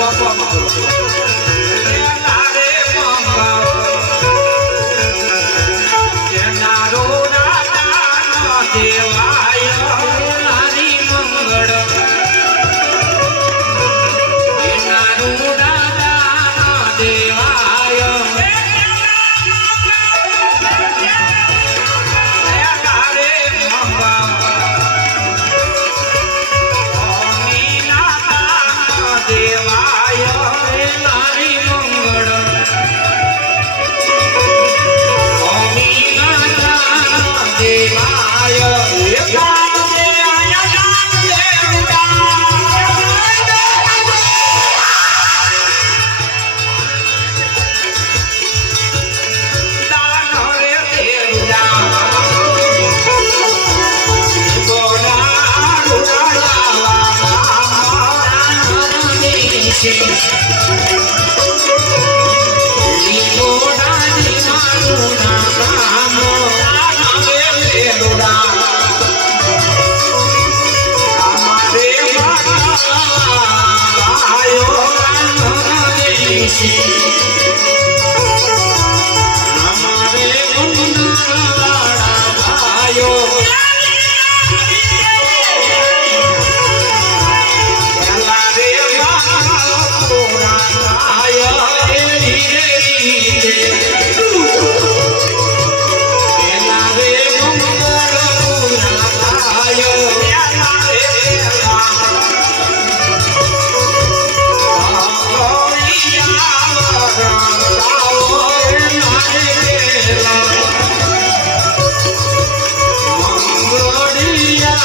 આપવામાં આવ્યો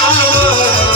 amor